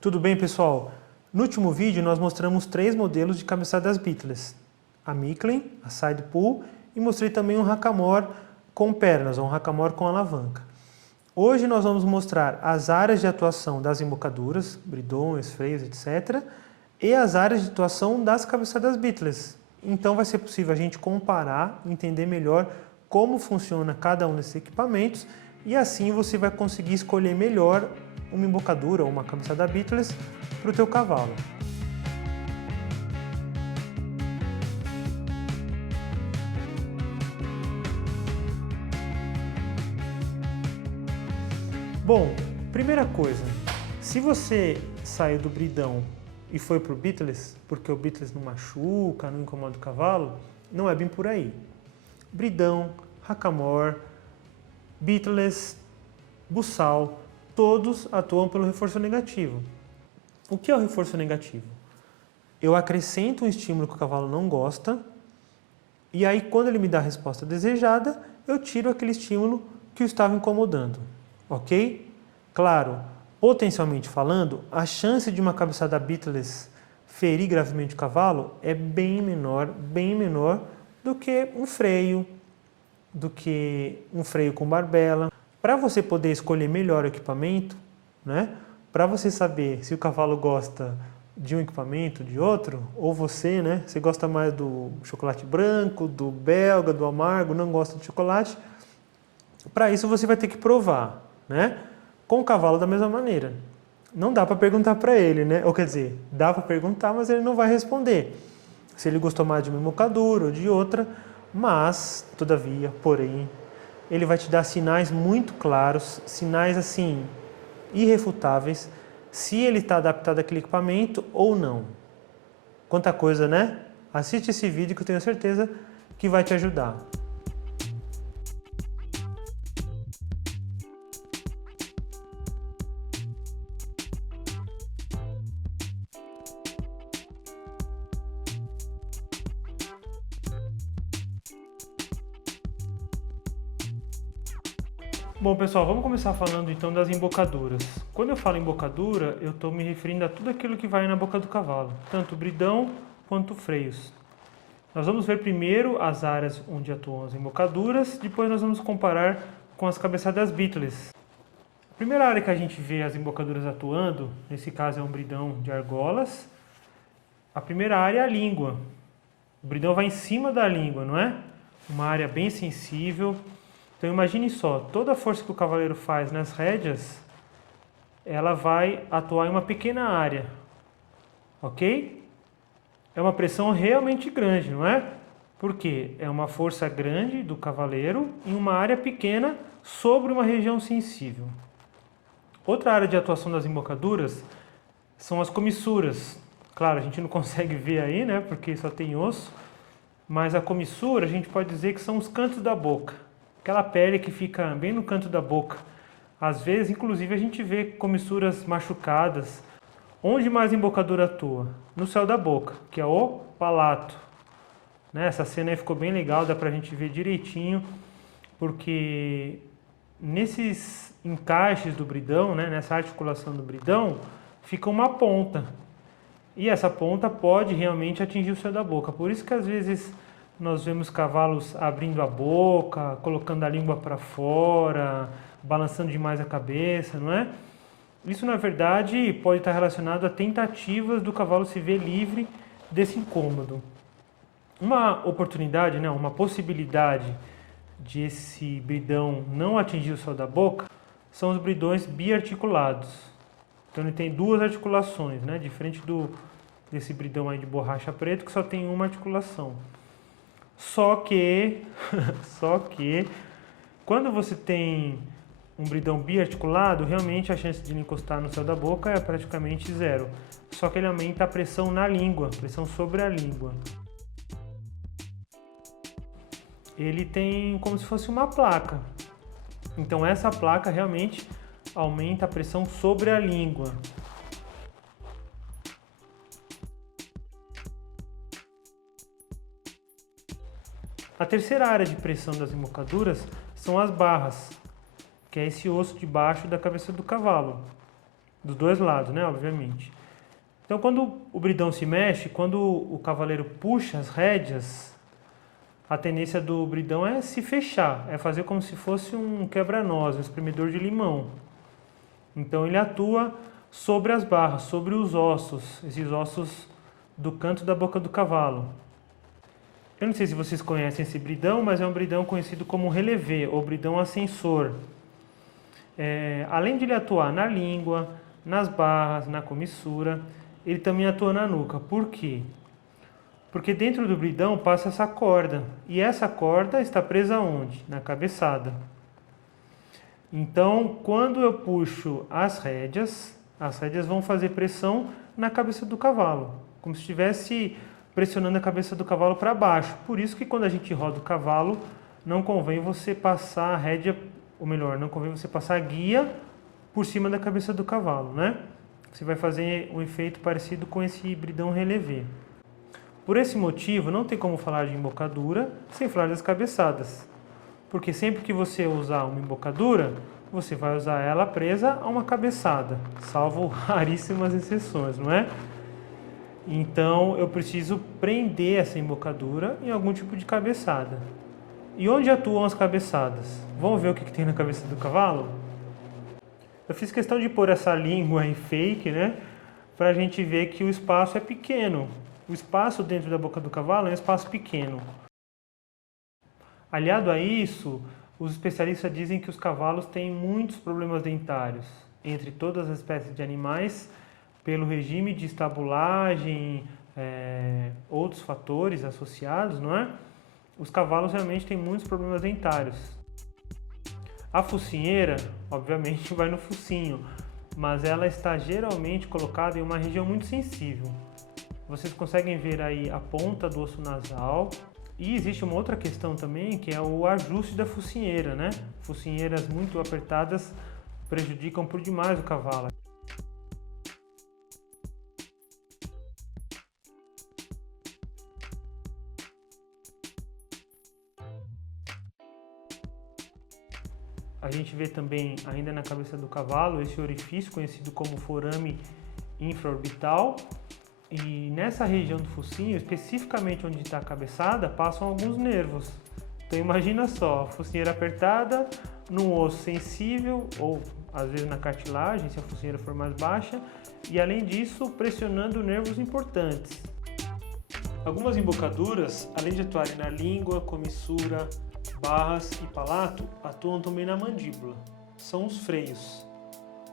Tudo bem, pessoal? No último vídeo nós mostramos 3 modelos de cabeçadas bitless. A Micklin, a Side Pull e mostrei também um hackamore com pernas, ou um hackamore com alavanca. Hoje nós vamos mostrar as áreas de atuação das embocaduras, bridões, freios, etc. e as áreas de atuação das cabeçadas bitless. Então vai ser possível a gente comparar, entender melhor como funciona cada um desses equipamentos e assim você vai conseguir escolher melhor uma embocadura ou uma cabeçada bitless para o teu cavalo. Bom, primeira coisa, se você saiu do bridão e foi para o bitless, porque o bitless não machuca, não incomoda o cavalo, não é bem por aí. Bridão, hackamore, bitless, buçal, todos atuam pelo reforço negativo. O que é o reforço negativo? Eu acrescento um estímulo que o cavalo não gosta e aí quando ele me dá a resposta desejada, eu tiro aquele estímulo que o estava incomodando, ok? Claro, potencialmente falando, a chance de uma cabeçada bitless ferir gravemente o cavalo é bem menor do que um freio com barbela. Para você poder escolher melhor o equipamento, né? Para você saber se o cavalo gosta de um equipamento, de outro, ou você, né? Você gosta mais do chocolate branco, do belga, do amargo, não gosta de chocolate. Para isso você vai ter que provar, né? Com o cavalo da mesma maneira. Não dá para perguntar para ele, né? Ou quer dizer, dá para perguntar, mas ele não vai responder. Se ele gostou mais de uma embocadura ou de outra, mas, todavia, porém, ele vai te dar sinais muito claros, sinais assim, irrefutáveis, se ele está adaptado àquele equipamento ou não. Quanta coisa, né? Assiste esse vídeo que eu tenho certeza que vai te ajudar. Bom, pessoal, vamos começar falando então das embocaduras. Quando eu falo embocadura, eu estou me referindo a tudo aquilo que vai na boca do cavalo, tanto bridão quanto freios. Nós vamos ver primeiro as áreas onde atuam as embocaduras, depois nós vamos comparar com as cabeçadas bitless. A primeira área que a gente vê as embocaduras atuando, nesse caso é um bridão de argolas, a primeira área é a língua. O bridão vai em cima da língua, não é? Uma área bem sensível. Então imagine só, toda a força que o cavaleiro faz nas rédeas, ela vai atuar em uma pequena área, ok? É uma pressão realmente grande, não é? Porque é uma força grande do cavaleiro em uma área pequena sobre uma região sensível. Outra área de atuação das embocaduras são as comissuras. Claro, a gente não consegue ver aí, né? Porque só tem osso, mas a comissura a gente pode dizer que são os cantos da boca. Aquela pele que fica bem no canto da boca. Às vezes, inclusive, a gente vê comissuras machucadas. Onde mais a embocadura atua? No céu da boca, que é o palato. Né? Essa cena aí ficou bem legal, dá pra gente ver direitinho, porque nesses encaixes do bridão, né, nessa articulação do bridão, fica uma ponta. E essa ponta pode realmente atingir o céu da boca. Por isso que às vezes nós vemos cavalos abrindo a boca, colocando a língua para fora, balançando demais a cabeça, não é? Isso, na verdade, pode estar relacionado a tentativas do cavalo se ver livre desse incômodo. Uma oportunidade, né, uma possibilidade de esse bridão não atingir o céu da boca são os bridões biarticulados. Então ele tem duas articulações, né, diferente desse bridão aí de borracha preto que só tem uma articulação. Só que quando você tem um bridão biarticulado, realmente a chance de ele encostar no céu da boca é praticamente zero. Só que ele aumenta a pressão na língua, pressão sobre a língua. Ele tem como se fosse uma placa. Então essa placa realmente aumenta a pressão sobre a língua. A terceira área de pressão das embocaduras são as barras, que é esse osso debaixo da cabeça do cavalo. dos dois lados, né, obviamente. Então, quando o bridão se mexe, quando o cavaleiro puxa as rédeas, a tendência do bridão é se fechar, é fazer como se fosse um quebra-nós, um espremedor de limão. Então, ele atua sobre as barras, sobre os ossos, esses ossos do canto da boca do cavalo. Eu não sei se vocês conhecem esse bridão, mas é um bridão conhecido como relevé, ou bridão ascensor. Além de ele atuar na língua, nas barras, na comissura, ele também atua na nuca. Por quê? Porque dentro do bridão passa essa corda, e essa corda está presa onde? Na cabeçada. Então, quando eu puxo as rédeas vão fazer pressão na cabeça do cavalo, como se estivesse pressionando a cabeça do cavalo para baixo. Por isso que quando a gente roda o cavalo, não convém você passar a rédea, ou melhor, não convém você passar a guia por cima da cabeça do cavalo, né? Você vai fazer um efeito parecido com esse bridão relevé. Por esse motivo, não tem como falar de embocadura sem falar das cabeçadas. Porque sempre que você usar uma embocadura, você vai usar ela presa a uma cabeçada, salvo raríssimas exceções, não é? Então, eu preciso prender essa embocadura em algum tipo de cabeçada. E onde atuam as cabeçadas? Vamos ver o que tem na cabeça do cavalo? Eu fiz questão de pôr essa língua em fake, né? Para a gente ver que o espaço é pequeno. O espaço dentro da boca do cavalo é um espaço pequeno. Aliado a isso, os especialistas dizem que os cavalos têm muitos problemas dentários, entre todas as espécies de animais, pelo regime de estabulagem, outros fatores associados, não é? Os cavalos realmente têm muitos problemas dentários. A focinheira, obviamente, vai no focinho, mas ela está geralmente colocada em uma região muito sensível. Vocês conseguem ver aí a ponta do osso nasal. E existe uma outra questão também, que é o ajuste da focinheira, né? Focinheiras muito apertadas prejudicam por demais o cavalo. A gente vê também, ainda na cabeça do cavalo, esse orifício conhecido como forame infraorbital. E nessa região do focinho, especificamente onde está a cabeçada, passam alguns nervos. Então imagina só, a focinheira apertada, num osso sensível, ou às vezes na cartilagem, se a focinheira for mais baixa, e além disso, pressionando nervos importantes. Algumas embocaduras, além de atuarem na língua, comissura, barras e palato, atuam também na mandíbula. São os freios.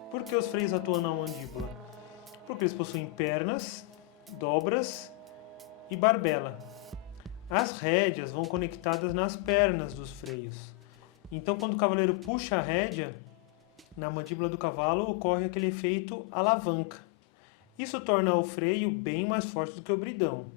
Por que os freios atuam na mandíbula? Porque eles possuem pernas, dobras e barbela. As rédeas vão conectadas nas pernas dos freios. Então, quando o cavaleiro puxa a rédea, na mandíbula do cavalo ocorre aquele efeito alavanca. Isso torna o freio bem mais forte do que o bridão.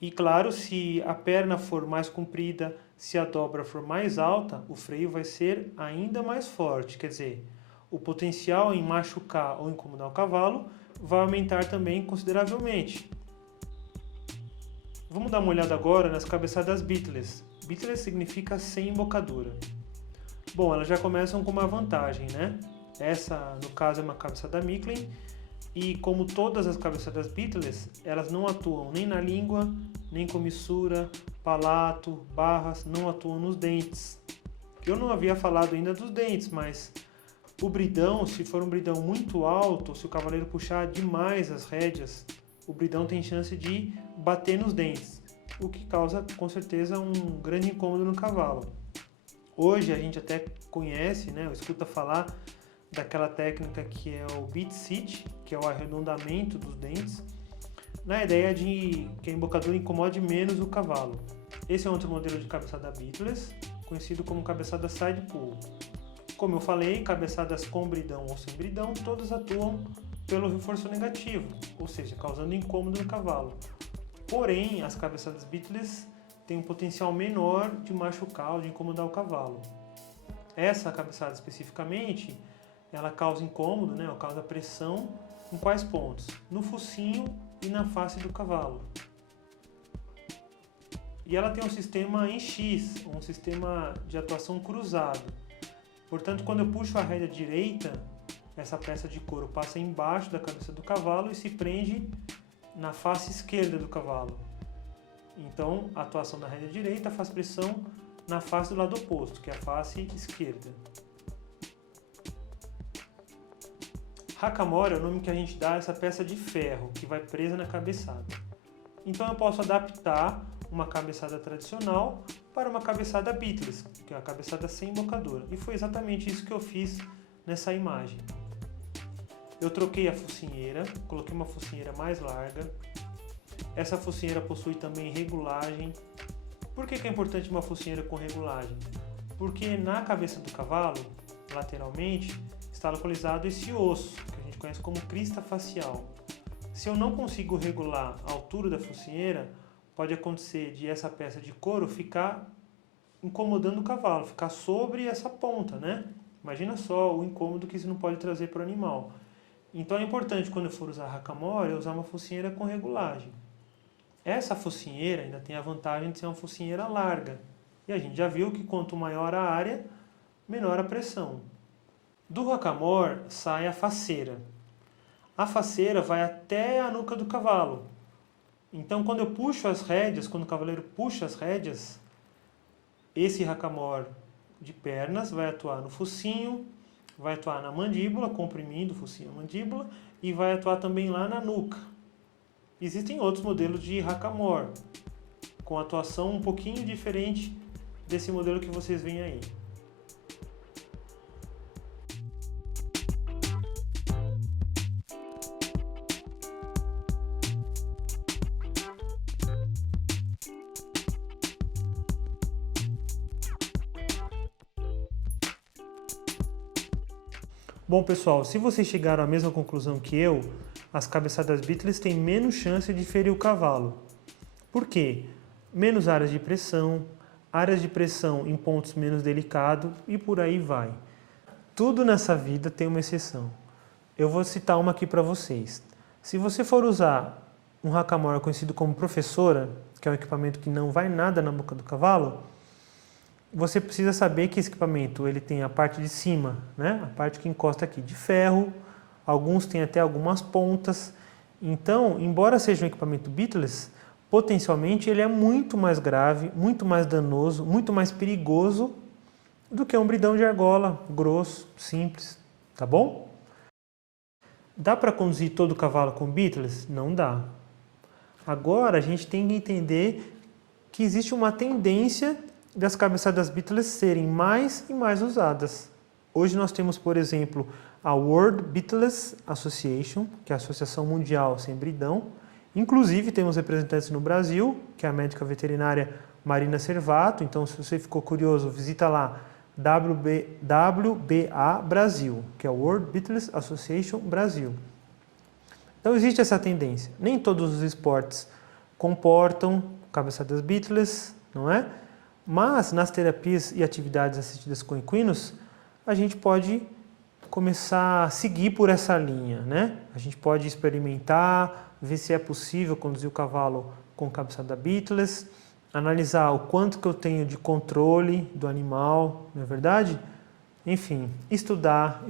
E claro, se a perna for mais comprida, se a dobra for mais alta, o freio vai ser ainda mais forte. Quer dizer, o potencial em machucar ou incomodar o cavalo vai aumentar também consideravelmente. Vamos dar uma olhada agora nas cabeçadas beatless. Beatless significa sem embocadura. Bom, elas já começam com uma vantagem, né? Essa, no caso, é uma cabeçada Micklin, e como todas as cabeçadas beatless, elas não atuam nem na língua, nem comissura, palato, barras, não atuam nos dentes. Eu não havia falado ainda dos dentes, mas o bridão, se for um bridão muito alto, se o cavaleiro puxar demais as rédeas, o bridão tem chance de bater nos dentes, o que causa com certeza um grande incômodo no cavalo. Hoje a gente até conhece, né, ou escuta falar daquela técnica que é o beat sit, que é o arredondamento dos dentes, na ideia de que a embocadura incomode menos o cavalo. Esse é outro modelo de cabeçada beatless, conhecido como cabeçada side pull. Como eu falei, cabeçadas com bridão ou sem bridão, todas atuam pelo reforço negativo, ou seja, causando incômodo no cavalo. Porém, as cabeçadas beatless têm um potencial menor de machucar ou de incomodar o cavalo. Essa cabeçada especificamente, ela causa incômodo, né, ou causa pressão em quais pontos? No focinho e na face do cavalo. E ela tem um sistema em X, um sistema de atuação cruzado. Portanto, quando eu puxo a rédea direita, essa peça de couro passa embaixo da cabeça do cavalo e se prende na face esquerda do cavalo. Então, a atuação da rédea direita faz pressão na face do lado oposto, que é a face esquerda. Hackamore é o nome que a gente dá a essa peça de ferro que vai presa na cabeçada. Então eu posso adaptar uma cabeçada tradicional para uma cabeçada beatless, que é a cabeçada sem embocadura. E foi exatamente isso que eu fiz nessa imagem. Eu troquei a focinheira, coloquei uma focinheira mais larga. Essa focinheira possui também regulagem. Por que é importante uma focinheira com regulagem? Porque na cabeça do cavalo, lateralmente, está localizado esse osso, que a gente conhece como crista facial. Se eu não consigo regular a altura da focinheira, pode acontecer de essa peça de couro ficar incomodando o cavalo, ficar sobre essa ponta, né? Imagina só o incômodo que isso não pode trazer para o animal. Então é importante, quando eu for usar Hackamore, eu usar uma focinheira com regulagem. Essa focinheira ainda tem a vantagem de ser uma focinheira larga. E a gente já viu que quanto maior a área, menor a pressão. Do Hackamore sai a faceira. A faceira vai até a nuca do cavalo. Então, quando eu puxo as rédeas, quando o cavaleiro puxa as rédeas, esse Hackamore de pernas vai atuar no focinho, vai atuar na mandíbula, comprimindo o focinho e a mandíbula, e vai atuar também lá na nuca. Existem outros modelos de Hackamore, com atuação um pouquinho diferente desse modelo que vocês veem aí. Bom pessoal, se vocês chegaram à mesma conclusão que eu, as cabeçadas beatless têm menos chance de ferir o cavalo. Por quê? Menos áreas de pressão em pontos menos delicados e por aí vai. Tudo nessa vida tem uma exceção. Eu vou citar uma aqui para vocês. Se você for usar um Hackamore conhecido como professora, que é um equipamento que não vai nada na boca do cavalo, você precisa saber que esse equipamento ele tem a parte de cima, né? A parte que encosta aqui de ferro, alguns têm até algumas pontas. Então, embora seja um equipamento beatless, potencialmente ele é muito mais grave, muito mais danoso, muito mais perigoso do que um bridão de argola grosso, simples, tá bom? Dá para conduzir todo o cavalo com beatless? Não dá. Agora a gente tem que entender que existe uma tendência das cabeçadas beatless serem mais e mais usadas. Hoje nós temos, por exemplo, a World Beatless Association, que é a Associação Mundial Sem Bridão. Inclusive temos representantes no Brasil, que é a médica veterinária Marina Servato. Então, se você ficou curioso, visita lá WBA Brasil, que é a World Beatless Association Brasil. Então existe essa tendência. Nem todos os esportes comportam cabeçadas beatless, não é? Mas nas terapias e atividades assistidas com equinos, a gente pode começar a seguir por essa linha, né? A gente pode experimentar, ver se é possível conduzir o cavalo com cabeçada beatless, analisar o quanto que eu tenho de controle do animal, não é verdade? Enfim, estudar,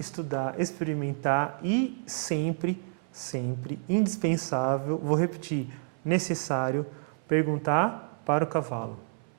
experimentar e sempre, indispensável, vou repetir, necessário, perguntar para o cavalo.